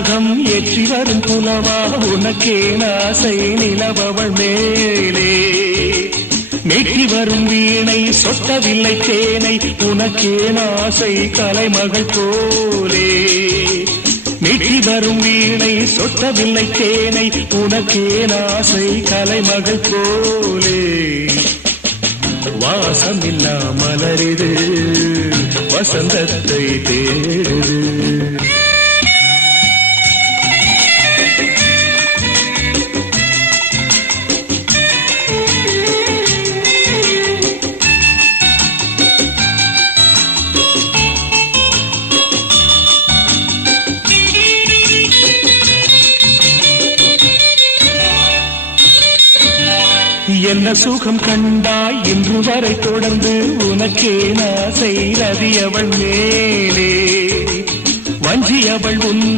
ராகம் ஏற்றி வரும் புலவா உனக்கே ஆசை நிலவவள் மேலே மேற்றி வரும் வீணை சொட்டவில்லை தேனை உனக்கே ஆசை கலைமகள் போலே மேற்றி வரும் வீணை சொட்டவில்லை தேனை உனக்கே ஆசை கலைமகள் போலே வாசமில்லா மலரிது வசந்தத்தை தேடுது என்ன சுகம் கண்டாய் இன்று வரை தொடர்ந்து உனக்கே ஆசை ரதியவள் மேலே வஞ்சியவள் உன்னை